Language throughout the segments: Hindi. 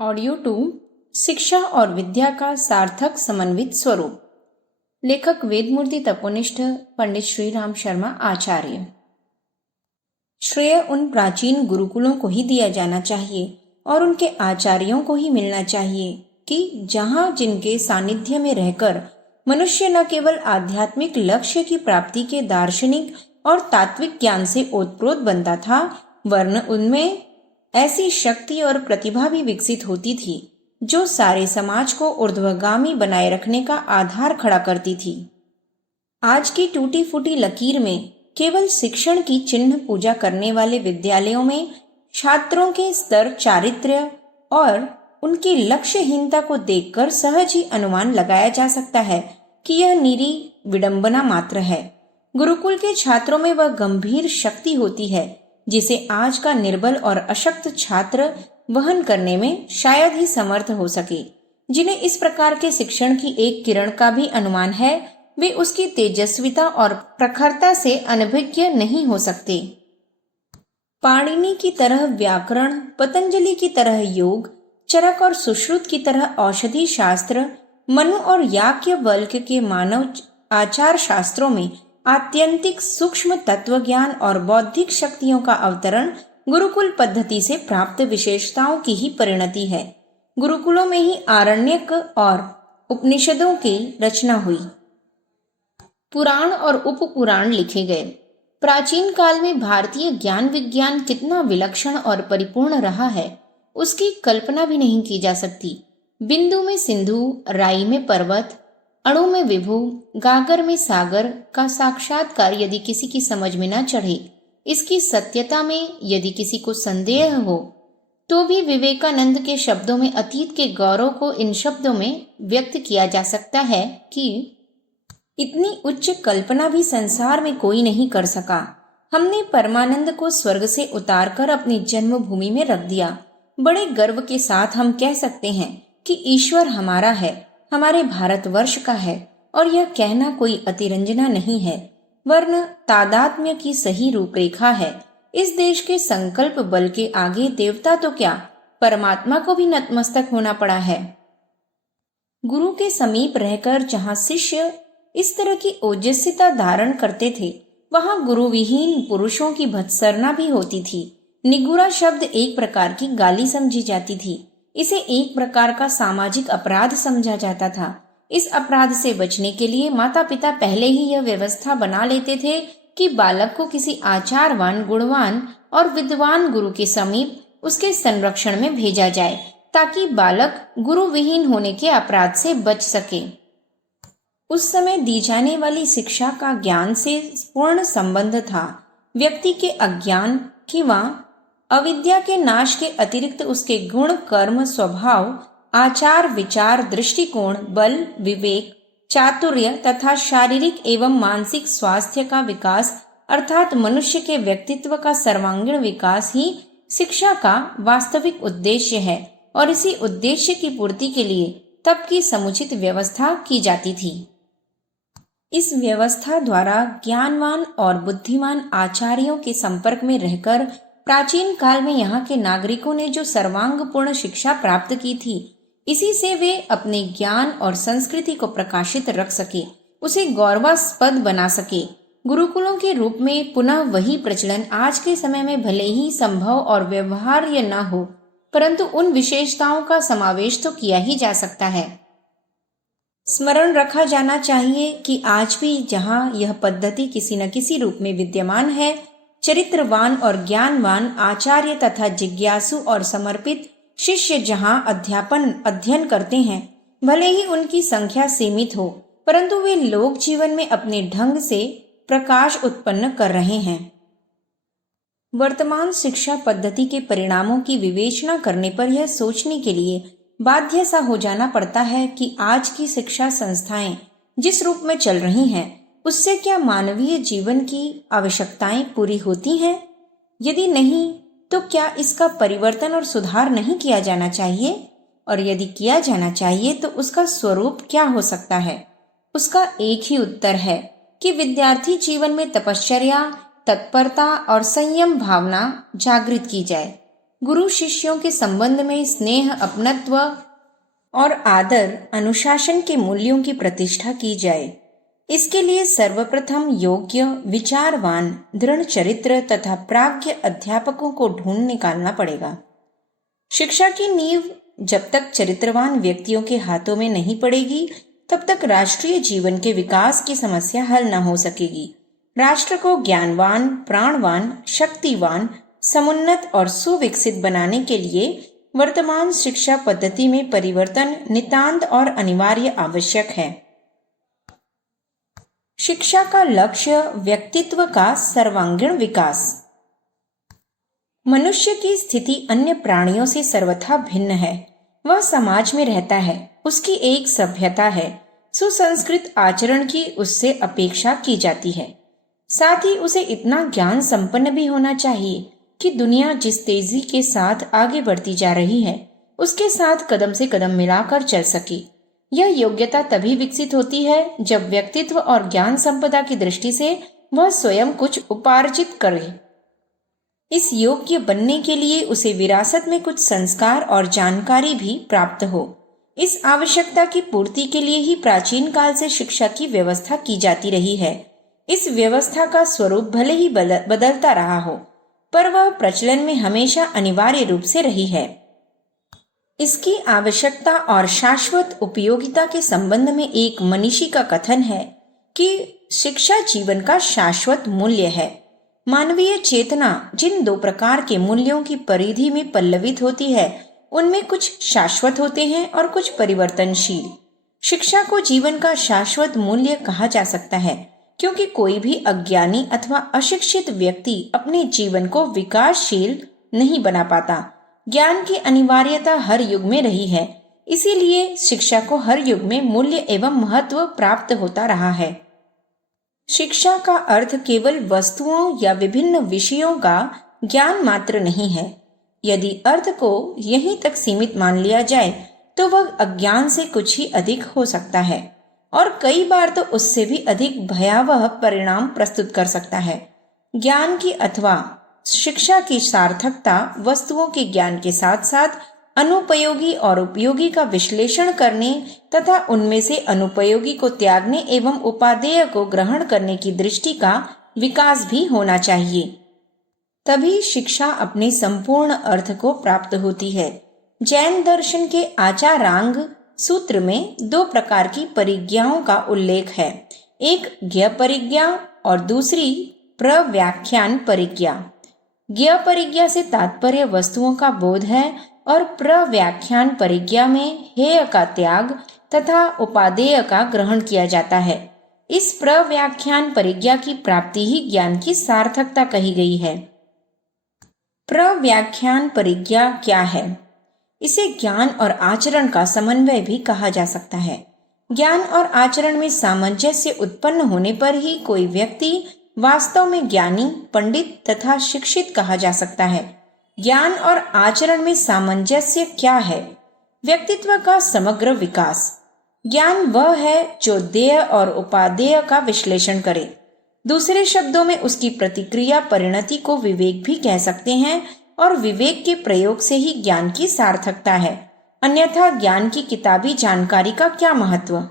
ऑडियो 2 शिक्षा और विद्या का सार्थक समन्वित स्वरूप। लेखक वेदमूर्ति तपोनिष्ठ पंडित श्री राम शर्मा आचार्य। श्रेय उन प्राचीन गुरुकुलों को ही दिया जाना चाहिए और उनके आचार्यों को ही मिलना चाहिए कि जहाँ जिनके सानिध्य में रहकर मनुष्य न केवल आध्यात्मिक लक्ष्य की प्राप्ति के दार्शनिक और तात्विक ज्ञान से ओतप्रोत बनता था, वरन उनमें ऐसी शक्ति और प्रतिभा भी विकसित होती थी जो सारे समाज को ऊर्ध्वगामी बनाए रखने का आधार खड़ा करती थी। आज की टूटी फूटी लकीर में केवल शिक्षण की चिन्ह पूजा करने वाले विद्यालयों में छात्रों के स्तर, चारित्र्य और उनकी लक्ष्यहीनता को देखकर सहज ही अनुमान लगाया जा सकता है कि यह निरी विडंबना मात्र है। गुरुकुल के छात्रों में वह गंभीर शक्ति होती है जिसे आज का निर्बल और अशक्त छात्र वहन करने में शायद ही समर्थ हो सके। जिन्हें इस प्रकार के शिक्षण की एक किरण का भी अनुमान है, वे उसकी तेजस्विता और प्रखरता से अनभिज्ञ नहीं हो सकते। पाणिनि की तरह व्याकरण, पतंजलि की तरह योग, चरक और सुश्रुत की तरह औषधि शास्त्र, मनु और याज्ञवल्क्य के मानव आचार शास्त्रों में आत्यंतिक सूक्ष्म तत्व ज्ञान और बौद्धिक शक्तियों का अवतरण गुरुकुल पद्धति से प्राप्त विशेषताओं की ही परिणति है। गुरुकुलों में ही आरण्यक और उपनिषदों की रचना हुई, पुराण और उपपुराण लिखे गए। प्राचीन काल में भारतीय ज्ञान विज्ञान कितना विलक्षण और परिपूर्ण रहा है, उसकी कल्पना भी नहीं की जा सकती। बिंदु में सिंधु, राई में पर्वत, अणु में विभु, गागर में सागर का साक्षात्कार यदि किसी की समझ में न चढ़े, इसकी सत्यता में यदि किसी को संदेह हो, तो भी विवेकानंद के शब्दों में अतीत के गौरव को इन शब्दों में व्यक्त किया जा सकता है कि इतनी उच्च कल्पना भी संसार में कोई नहीं कर सका। हमने परमानंद को स्वर्ग से उतारकर अपनी जन्मभूमि में रख दिया। बड़े गर्व के साथ हम कह सकते हैं कि ईश्वर हमारा है, हमारे भारतवर्ष का है, और यह कहना कोई अतिरंजना नहीं है, वरन तादात्म्य की सही रूपरेखा है। इस देश के संकल्प बल के आगे देवता तो क्या, परमात्मा को भी नतमस्तक होना पड़ा है। गुरु के समीप रहकर जहाँ शिष्य इस तरह की ओजस्विता धारण करते थे, वहाँ गुरु विहीन पुरुषों की भत्सरना भी होती थी। निगूरा शब्द एक प्रकार की गाली समझी जाती थी। इसे एक प्रकार का सामाजिक अपराध समझा जाता था। इस अपराध से बचने के लिए माता पिता पहले ही यह व्यवस्था बना लेते थे कि बालक को किसी आचारवान, गुणवान और विद्वान गुरु के समीप उसके संरक्षण में भेजा जाए, ताकि बालक गुरु विहीन होने के अपराध से बच सके। उस समय दी जाने वाली शिक्षा का ज्ञान से पूर्ण संबंध था। व्यक्ति के अज्ञान किंवा अविद्या के नाश के अतिरिक्त उसके गुण, कर्म, स्वभाव, आचार, विचार, दृष्टिकोण, बल, विवेक, चातुर्य तथा शारीरिक एवं मानसिक स्वास्थ्य का विकास अर्थात मनुष्य के व्यक्तित्व का सर्वांगीण विकास ही शिक्षा का वास्तविक उद्देश्य है, और इसी उद्देश्य की पूर्ति के लिए तब की समुचित व्यवस्था की जाती थी। इस व्यवस्था द्वारा ज्ञानवान और बुद्धिमान आचार्यों के संपर्क में रहकर प्राचीन काल में यहाँ के नागरिकों ने जो सर्वांगपूर्ण शिक्षा प्राप्त की थी, इसी से वे अपने ज्ञान और संस्कृति को प्रकाशित रख सके, उसे गौरवास्पद बना सके। गुरुकुलों के रूप में पुनः वही प्रचलन आज के समय में भले ही संभव और व्यवहार्य न हो, परंतु उन विशेषताओं का समावेश तो किया ही जा सकता है। स्मरण रखा जाना चाहिए कि आज भी जहाँ यह पद्धति किसी न किसी रूप में विद्यमान है, चरित्रवान और ज्ञानवान आचार्य तथा जिज्ञासु और समर्पित शिष्य जहाँ अध्ययन करते हैं, भले ही उनकी संख्या सीमित हो, परंतु वे लोक जीवन में अपने ढंग से प्रकाश उत्पन्न कर रहे हैं। वर्तमान शिक्षा पद्धति के परिणामों की विवेचना करने पर यह सोचने के लिए बाध्य सा हो जाना पड़ता है कि आज की शिक्षा संस्थाएं जिस रूप में चल रही हैं, उससे क्या मानवीय जीवन की आवश्यकताएं पूरी होती हैं? यदि नहीं, तो क्या इसका परिवर्तन और सुधार नहीं किया जाना चाहिए? और यदि किया जाना चाहिए तो उसका स्वरूप क्या हो सकता है? उसका एक ही उत्तर है कि विद्यार्थी जीवन में तपश्चर्या, तत्परता और संयम भावना जागृत की जाए। गुरु शिष्यों के संबंध में स्नेह, अपनत्व और आदर, अनुशासन के मूल्यों की प्रतिष्ठा की जाए। इसके लिए सर्वप्रथम योग्य, विचारवान, दृढ़ चरित्र तथा प्राज्ञ अध्यापकों को ढूंढ निकालना पड़ेगा। शिक्षा की नींव जब तक चरित्रवान व्यक्तियों के हाथों में नहीं पड़ेगी, तब तक राष्ट्रीय जीवन के विकास की समस्या हल न हो सकेगी। राष्ट्र को ज्ञानवान, प्राणवान, शक्तिवान, समुन्नत और सुविकसित बनाने के लिए वर्तमान शिक्षा पद्धति में परिवर्तन नितांत और अनिवार्य आवश्यक है। शिक्षा का लक्ष्य व्यक्तित्व का सर्वांगीण विकास। मनुष्य की स्थिति अन्य प्राणियों से सर्वथा भिन्न है। वह समाज में रहता है, उसकी एक सभ्यता है, सुसंस्कृत आचरण की उससे अपेक्षा की जाती है। साथ ही उसे इतना ज्ञान संपन्न भी होना चाहिए कि दुनिया जिस तेजी के साथ आगे बढ़ती जा रही है, उसके साथ कदम से कदम मिलाकर चल सके। यह योग्यता तभी विकसित होती है जब व्यक्तित्व और ज्ञान संपदा की दृष्टि से वह स्वयं कुछ उपार्जित करे। इस योग्य बनने के लिए उसे विरासत में कुछ संस्कार और जानकारी भी प्राप्त हो। इस आवश्यकता की पूर्ति के लिए ही प्राचीन काल से शिक्षा की व्यवस्था की जाती रही है। इस व्यवस्था का स्वरूप भले ही बदलता रहा हो, पर वह प्रचलन में हमेशा अनिवार्य रूप से रही है। इसकी आवश्यकता और शाश्वत उपयोगिता के संबंध में एक मनीषी का कथन है कि शिक्षा जीवन का शाश्वत मूल्य है। मानवीय चेतना जिन दो प्रकार के मूल्यों की परिधि में पल्लवित होती है, उनमें कुछ शाश्वत होते हैं और कुछ परिवर्तनशील। शिक्षा को जीवन का शाश्वत मूल्य कहा जा सकता है, क्योंकि कोई भी अज्ञानी अथवा अशिक्षित व्यक्ति अपने जीवन को विकासशील नहीं बना पाता। ज्ञान की अनिवार्यता हर युग में रही है, इसीलिए शिक्षा को हर युग में मूल्य एवं महत्व प्राप्त होता रहा है। शिक्षा का अर्थ केवल वस्तुओं या विभिन्न विषयों का ज्ञान मात्र नहीं है। यदि अर्थ को यहीं तक सीमित मान लिया जाए तो वह अज्ञान से कुछ ही अधिक हो सकता है और कई बार तो उससे भी अधिक भयावह परिणाम प्रस्तुत कर सकता है। ज्ञान की अथवा शिक्षा की सार्थकता वस्तुओं के ज्ञान के साथ साथ अनुपयोगी और उपयोगी का विश्लेषण करने तथा उनमें से अनुपयोगी को त्यागने एवं उपादेय को ग्रहण करने की दृष्टि का विकास भी होना चाहिए। तभी शिक्षा अपने संपूर्ण अर्थ को प्राप्त होती है। जैन दर्शन के आचारांग सूत्र में दो प्रकार की परिज्ञाओं का उल्लेख है, एक ज्ञ परिज्ञा और दूसरी प्रव्याख्यान परिज्ञा। ज्ञ परिज्ञा से तात्पर्य वस्तुओं का बोध है और प्रव्याख्यान परिज्ञा में हेय का त्याग तथा उपादेय का ग्रहण किया जाता है। इस प्रव्याख्यान परिज्ञा की प्राप्ति ही ज्ञान की सार्थकता कही गई है। प्रव्याख्यान परिज्ञा क्या है? इसे ज्ञान और आचरण का समन्वय भी कहा जा सकता है। ज्ञान और आचरण में सामंजस्य उत्पन्न होने पर ही कोई व्यक्ति वास्तव में ज्ञानी, पंडित तथा शिक्षित कहा जा सकता है। ज्ञान और आचरण में सामंजस्य क्या है? व्यक्तित्व का समग्र विकास। ज्ञान वह है जो देय और उपादेय का विश्लेषण करे। दूसरे शब्दों में उसकी प्रतिक्रिया परिणति को विवेक भी कह सकते हैं और विवेक के प्रयोग से ही ज्ञान की सार्थकता है। अन्यथा ज्ञान की किताबी जानकारी का क्या महत्व?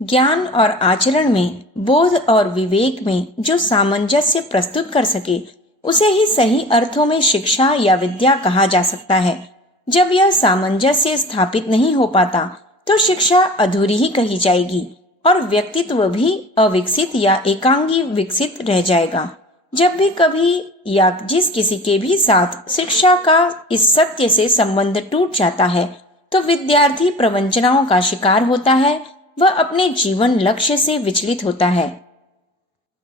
ज्ञान और आचरण में, बोध और विवेक में जो सामंजस्य प्रस्तुत कर सके उसे ही सही अर्थों में शिक्षा या विद्या कहा जा सकता है। जब यह सामंजस्य स्थापित नहीं हो पाता तो शिक्षा अधूरी ही कही जाएगी और व्यक्तित्व भी अविकसित या एकांगी विकसित रह जाएगा। जब भी कभी या जिस किसी के भी साथ शिक्षा का इस सत्य से संबंध टूट जाता है तो विद्यार्थी प्रवंचनाओं का शिकार होता है, वह अपने जीवन लक्ष्य से विचलित होता है।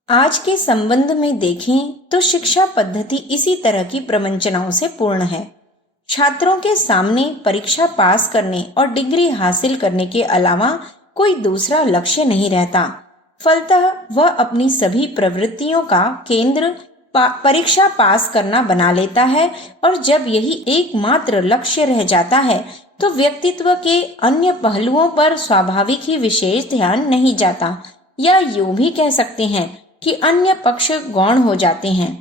आज के संबंध में देखें तो शिक्षा पद्धति इसी तरह की प्रवंचनाओं से पूर्ण है। छात्रों के सामने परीक्षा पास करने और डिग्री हासिल करने के अलावा कोई दूसरा लक्ष्य नहीं रहता। फलतः वह अपनी सभी प्रवृत्तियों का केंद्र परीक्षा पास करना बना लेता है और जब यही एकमात्र लक्ष्य रह जाता है तो व्यक्तित्व के अन्य पहलुओं पर स्वाभाविक ही विशेष ध्यान नहीं जाता, या यूं भी कह सकते हैं कि अन्य पक्ष गौण हो जाते हैं।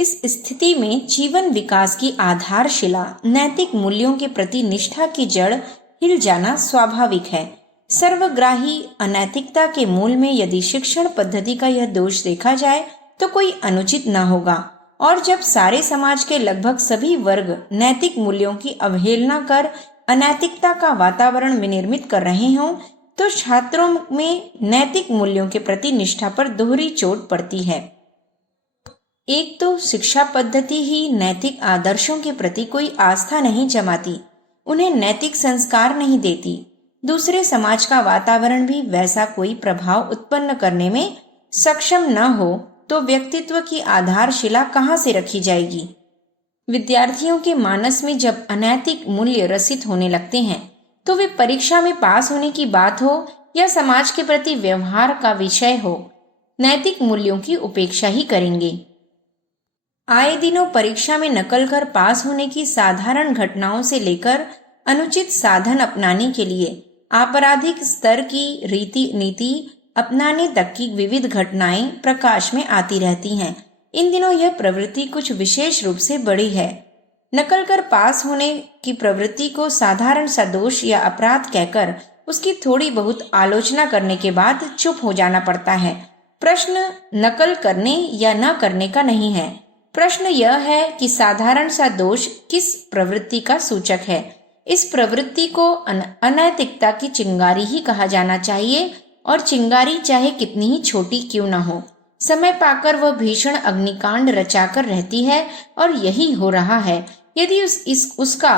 इस स्थिति में जीवन विकास की आधारशिला नैतिक मूल्यों के प्रति निष्ठा की जड़ हिल जाना स्वाभाविक है। सर्वग्राही अनैतिकता के मूल में यदि शिक्षण पद्धति का यह दोष देखा जाए तो कोई अनुचित न होगा, और जब सारे समाज के लगभग सभी वर्ग नैतिक मूल्यों की अवहेलना कर अनैतिकता का वातावरण विनिर्मित कर रहे हों तो छात्रों में नैतिक मूल्यों के प्रति निष्ठा पर दोहरी चोट पड़ती है। एक तो शिक्षा पद्धति ही नैतिक आदर्शों के प्रति कोई आस्था नहीं जमाती, उन्हें नैतिक संस्कार नहीं देती। दूसरे, समाज का वातावरण भी वैसा कोई प्रभाव उत्पन्न करने में सक्षम न हो तो व्यक्तित्व की आधारशिला कहाँ से रखी जाएगी। विद्यार्थियों के मानस में जब अनैतिक मूल्य रसित होने लगते हैं तो वे परीक्षा में पास होने की बात हो या समाज के प्रति व्यवहार का विषय हो, नैतिक मूल्यों की उपेक्षा ही करेंगे। आए दिनों परीक्षा में नकल कर पास होने की साधारण घटनाओं से लेकर अनुचित साधन अपनाने के लिए आपराधिक स्तर की रीति नीति अपनाने तक की विविध घटनाएं प्रकाश में आती रहती हैं। इन दिनों यह प्रवृत्ति कुछ विशेष रूप से बढ़ी है। नकल कर पास होने की प्रवृत्ति को साधारण सा दोष या अपराध कहकर उसकी थोड़ी बहुत आलोचना करने के बाद चुप हो जाना पड़ता है। प्रश्न नकल करने या न करने का नहीं है, प्रश्न यह है कि साधारण सा दोष किस प्रवृत्ति का सूचक है। इस प्रवृत्ति को अनैतिकता की चिंगारी ही कहा जाना चाहिए, और चिंगारी चाहे कितनी ही छोटी क्यों न हो, समय पाकर वह भीषण अग्निकांड रचाकर रहती है। और यही हो रहा है। यदि उसका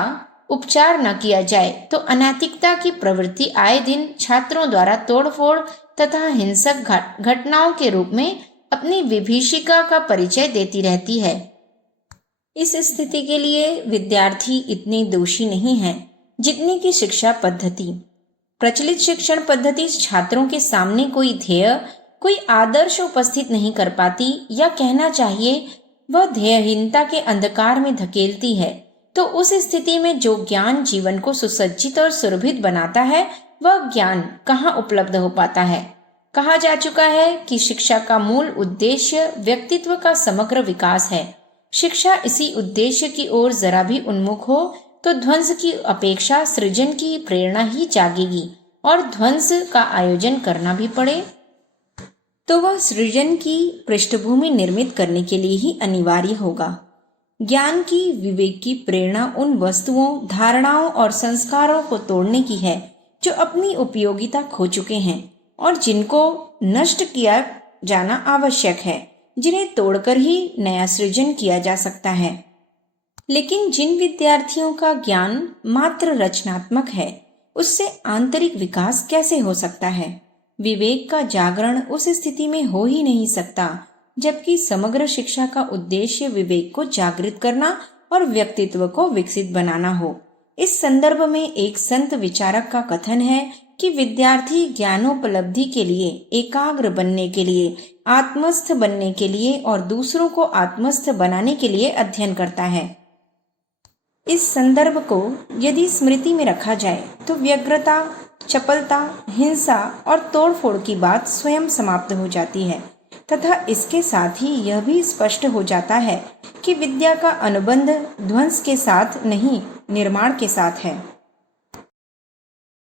उपचार न किया जाए तो अनैतिकता की प्रवृत्ति आए दिन छात्रों द्वारा तोड़फोड़ तथा हिंसक घटनाओं के रूप में अपनी विभीषिका का परिचय देती रहती है। इस स्थिति के लिए विद्यार्थी इतने दोषी नहीं हैं जितनी की शिक्षा पद्धति। प्रचलित शिक्षण पद्धति छात्रों के सामने कोई ध्येय, कोई आदर्श उपस्थित नहीं कर पाती, या कहना चाहिए वह ध्येयहीनता के अंधकार में धकेलती है। तो उस स्थिति में जो ज्ञान जीवन को सुसज्जित और सुरभित बनाता है वह ज्ञान कहाँ उपलब्ध हो पाता है। कहा जा चुका है कि शिक्षा का मूल उद्देश्य व्यक्तित्व का समग्र विकास है। शिक्षा इसी उद्देश्य की ओर जरा भी उन्मुख हो तो ध्वंस की अपेक्षा सृजन की प्रेरणा ही जागेगी, और ध्वंस का आयोजन करना भी पड़े तो वह सृजन की पृष्ठभूमि निर्मित करने के लिए ही अनिवार्य होगा। ज्ञान की विवेक की प्रेरणा उन वस्तुओं, धारणाओं और संस्कारों को तोड़ने की है जो अपनी उपयोगिता खो चुके हैं और जिनको नष्ट किया जाना आवश्यक है, जिन्हें तोड़कर ही नया सृजन किया जा सकता है। लेकिन जिन विद्यार्थियों का ज्ञान मात्र रचनात्मक है, उससे आंतरिक विकास कैसे हो सकता है। विवेक का जागरण उस स्थिति में हो ही नहीं सकता जबकि समग्र शिक्षा का उद्देश्य विवेक को जागृत करना और व्यक्तित्व को विकसित बनाना हो। इस संदर्भ में एक संत विचारक का कथन है कि विद्यार्थी ज्ञानोपलब्धि के लिए, एकाग्र बनने के लिए, आत्मस्थ बनने के लिए और दूसरों को आत्मस्थ बनाने के लिए अध्ययन करता है। इस संदर्भ को यदि स्मृति में रखा जाए तो व्यग्रता, चपलता, हिंसा और तोड़फोड़ की बात स्वयं समाप्त हो जाती है तथा इसके साथ ही यह भी स्पष्ट हो जाता है कि विद्या का अनुबंध ध्वंस के साथ नहीं, निर्माण के साथ है।